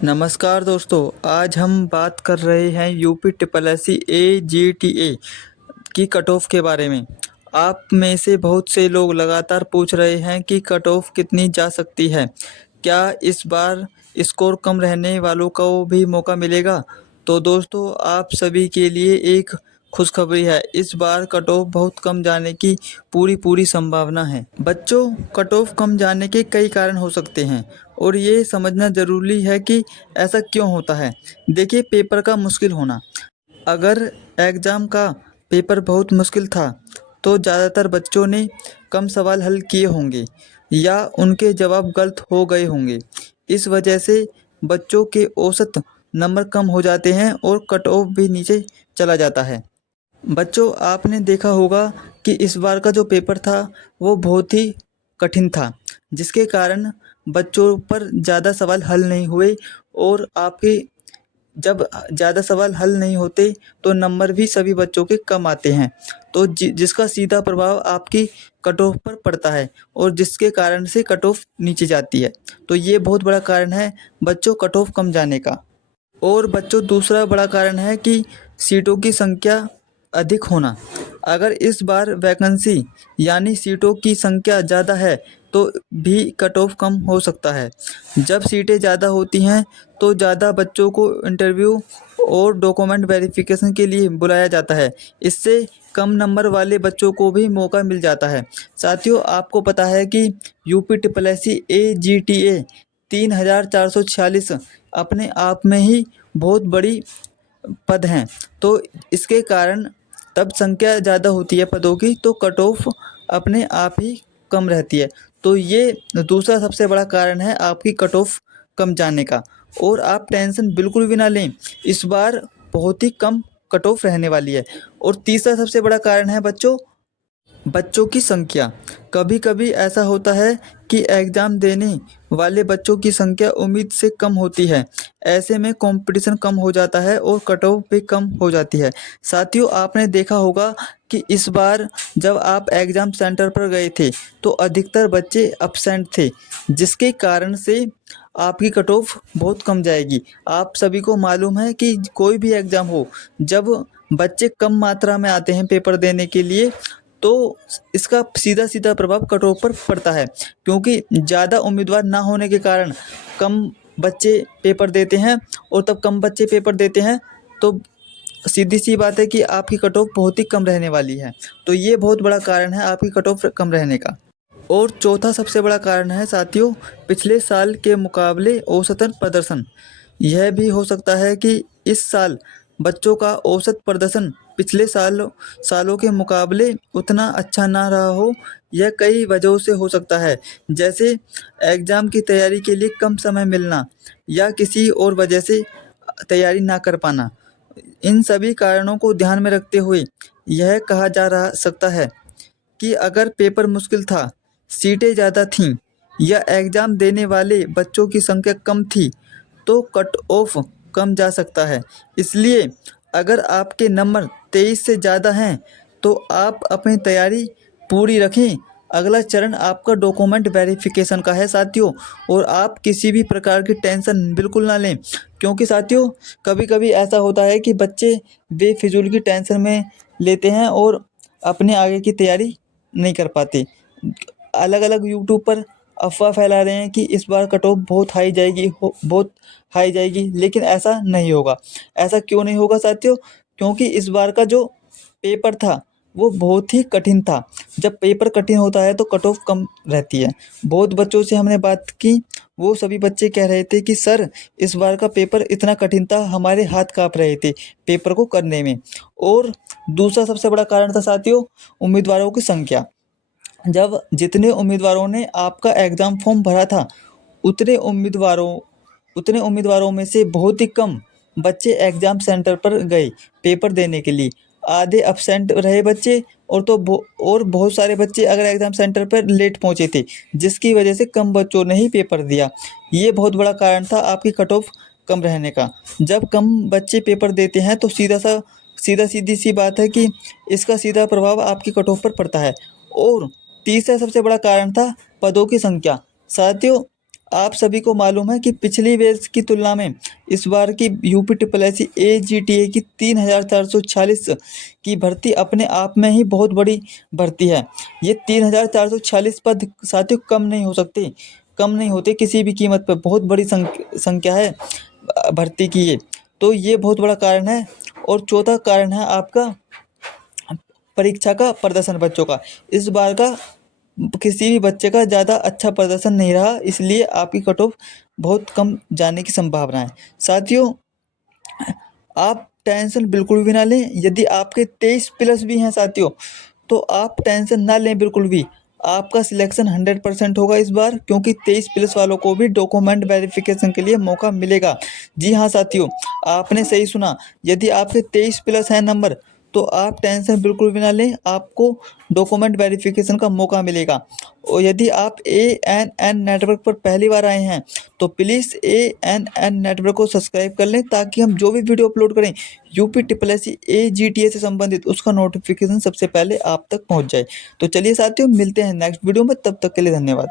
नमस्कार दोस्तों, आज हम बात कर रहे हैं UP triple S C AGTA की कट ऑफ के बारे में। आप में से बहुत से लोग लगातार पूछ रहे हैं कि कट ऑफ कितनी जा सकती है। क्या इस बार स्कोर कम रहने वालों को भी मौका मिलेगा? तो दोस्तों, आप सभी के लिए एक खुशखबरी है। इस बार कट ऑफ बहुत कम जाने की पूरी संभावना है। बच्चों, कट ऑफ कम जाने के कई कारण हो सकते हैं और ये समझना ज़रूरी है कि ऐसा क्यों होता है। देखिए, पेपर का मुश्किल होना। अगर एग्ज़ाम का पेपर बहुत मुश्किल था तो ज़्यादातर बच्चों ने कम सवाल हल किए होंगे या उनके जवाब गलत हो गए होंगे। इस वजह से बच्चों के औसत नंबर कम हो जाते हैं और कट ऑफ भी नीचे चला जाता है। बच्चों, आपने देखा होगा कि इस बार का जो पेपर था वो बहुत ही कठिन था, जिसके कारण बच्चों पर ज़्यादा सवाल हल नहीं हुए और आपके जब ज़्यादा सवाल हल नहीं होते तो नंबर भी सभी बच्चों के कम आते हैं। तो जिसका सीधा प्रभाव आपकी कट ऑफ पर पड़ता है और जिसके कारण से कट ऑफ नीचे जाती है। तो ये बहुत बड़ा कारण है बच्चों कट ऑफ कम जाने का। और बच्चों, दूसरा बड़ा कारण है कि सीटों की संख्या अधिक होना। अगर इस बार वैकेंसी यानी सीटों की संख्या ज़्यादा है तो भी कट ऑफ कम हो सकता है। जब सीटें ज़्यादा होती हैं तो ज़्यादा बच्चों को इंटरव्यू और डॉक्यूमेंट वेरिफिकेशन के लिए बुलाया जाता है। इससे कम नंबर वाले बच्चों को भी मौका मिल जाता है। साथियों, आपको पता है कि UP triple S C AGTA 3446 अपने आप में ही बहुत बड़ी पद हैं। तो इसके कारण तब संख्या ज़्यादा होती है पदों की तो कट ऑफ अपने आप ही कम रहती है। तो ये दूसरा सबसे बड़ा कारण है आपकी कट ऑफ कम जाने का। और आप टेंशन बिल्कुल भी ना लें, इस बार बहुत ही कम कट ऑफ रहने वाली है। और तीसरा सबसे बड़ा कारण है बच्चों की संख्या। कभी-कभी ऐसा होता है कि एग्ज़ाम देने वाले बच्चों की संख्या उम्मीद से कम होती है। ऐसे में कंपटीशन कम हो जाता है और कट ऑफ भी कम हो जाती है। साथियों, आपने देखा होगा कि इस बार जब आप एग्ज़ाम सेंटर पर गए थे तो अधिकतर बच्चे एब्सेंट थे, जिसके कारण से आपकी कट ऑफ बहुत कम जाएगी। आप सभी को मालूम है कि कोई भी एग्ज़ाम हो, जब बच्चे कम मात्रा में आते हैं पेपर देने के लिए तो इसका सीधा प्रभाव कट ऑफ पर पड़ता है, क्योंकि ज़्यादा उम्मीदवार ना होने के कारण कम बच्चे पेपर देते हैं और तब कम बच्चे पेपर देते हैं तो सीधी सी बात है कि आपकी कट ऑफ बहुत ही कम रहने वाली है। तो ये बहुत बड़ा कारण है आपकी कट ऑफ कम रहने का। और चौथा सबसे बड़ा कारण है साथियों, पिछले साल के मुकाबले औसतन प्रदर्शन। यह भी हो सकता है कि इस साल बच्चों का औसत प्रदर्शन पिछले सालों के मुकाबले उतना अच्छा ना रहा हो। यह कई वजहों से हो सकता है, जैसे एग्ज़ाम की तैयारी के लिए कम समय मिलना या किसी और वजह से तैयारी ना कर पाना। इन सभी कारणों को ध्यान में रखते हुए यह कहा जा रहा सकता है कि अगर पेपर मुश्किल था, सीटें ज़्यादा थीं या एग्ज़ाम देने वाले बच्चों की संख्या कम थी, तो कट ऑफ कम जा सकता है। इसलिए अगर आपके नंबर 23 से ज़्यादा हैं, तो आप अपनी तैयारी पूरी रखें। अगला चरण आपका डॉक्यूमेंट वेरिफिकेशन का है साथियों, और आप किसी भी प्रकार की टेंशन बिल्कुल ना लें, क्योंकि साथियों कभी-कभी ऐसा होता है कि बच्चे बेफिजूल की टेंशन में लेते हैं और अपने आगे की तैयारी नहीं कर पाते। अलग-अलग यूट्यूब पर अफ़वाह फैला रहे हैं कि इस बार कट ऑफ बहुत हाई जाएगी, लेकिन ऐसा नहीं होगा। ऐसा क्यों नहीं होगा साथियों? क्योंकि इस बार का जो पेपर था वो बहुत ही कठिन था। जब पेपर कठिन होता है तो कट ऑफ कम रहती है। बहुत बच्चों से हमने बात की, वो सभी बच्चे कह रहे थे कि सर, इस बार का पेपर इतना कठिन था, हमारे हाथ काँप रहे थे पेपर को करने में। और दूसरा सबसे बड़ा कारण था साथियों, उम्मीदवारों की संख्या। जब जितने उम्मीदवारों ने आपका एग्ज़ाम फॉर्म भरा था, उतने उम्मीदवारों उतने उम्मीदवारों में से बहुत ही कम बच्चे एग्ज़ाम सेंटर पर गए पेपर देने के लिए। आधे एब्सेंट रहे बच्चे और बहुत सारे बच्चे अगर एग्ज़ाम सेंटर पर लेट पहुँचे थे, जिसकी वजह से कम बच्चों ने ही पेपर दिया। ये बहुत बड़ा कारण था आपकी कट ऑफ कम रहने का। जब कम बच्चे पेपर देते हैं तो सीधी-सी बात है कि इसका सीधा प्रभाव आपकी कट ऑफ पर पड़ता है। और तीसरा सबसे बड़ा कारण था पदों की संख्या। साथियों, आप सभी को मालूम है कि पिछली बैच की तुलना में इस बार की यूपी ट्रिपल एस AGTA की 3,446 की भर्ती अपने आप में ही बहुत बड़ी भर्ती है। ये 3,446 पद साथियों कम नहीं हो सकते, कम नहीं होते किसी भी कीमत पर। बहुत बड़ी संख्या है भर्ती की ये। तो ये बहुत बड़ा कारण है। और चौथा कारण है आपका परीक्षा का प्रदर्शन बच्चों का। इस बार का किसी भी बच्चे का ज़्यादा अच्छा प्रदर्शन नहीं रहा, इसलिए आपकी कट ऑफ बहुत कम जाने की संभावना है। साथियों, आप टेंशन बिल्कुल भी ना लें। यदि आपके 23+ भी हैं साथियों, तो आप टेंशन ना लें बिल्कुल भी। आपका सिलेक्शन 100% होगा इस बार, क्योंकि 23+ वालों को भी डॉक्यूमेंट वेरिफिकेशन के लिए मौका मिलेगा। जी हाँ साथियों, आपने सही सुना। यदि आपके 23+ हैं नंबर, तो आप टेंशन बिल्कुल भी ना लें, आपको डॉक्यूमेंट वेरिफिकेशन का मौका मिलेगा। और यदि आप ANN नेटवर्क पर पहली बार आए हैं, तो प्लीज़ ANN नेटवर्क को सब्सक्राइब कर लें, ताकि हम जो भी वीडियो अपलोड करें यूपी ट्रिपल एस AGTA से संबंधित, उसका नोटिफिकेशन सबसे पहले आप तक पहुंच जाए। तो चलिए साथियों, मिलते हैं नेक्स्ट वीडियो में, तब तक के लिए धन्यवाद।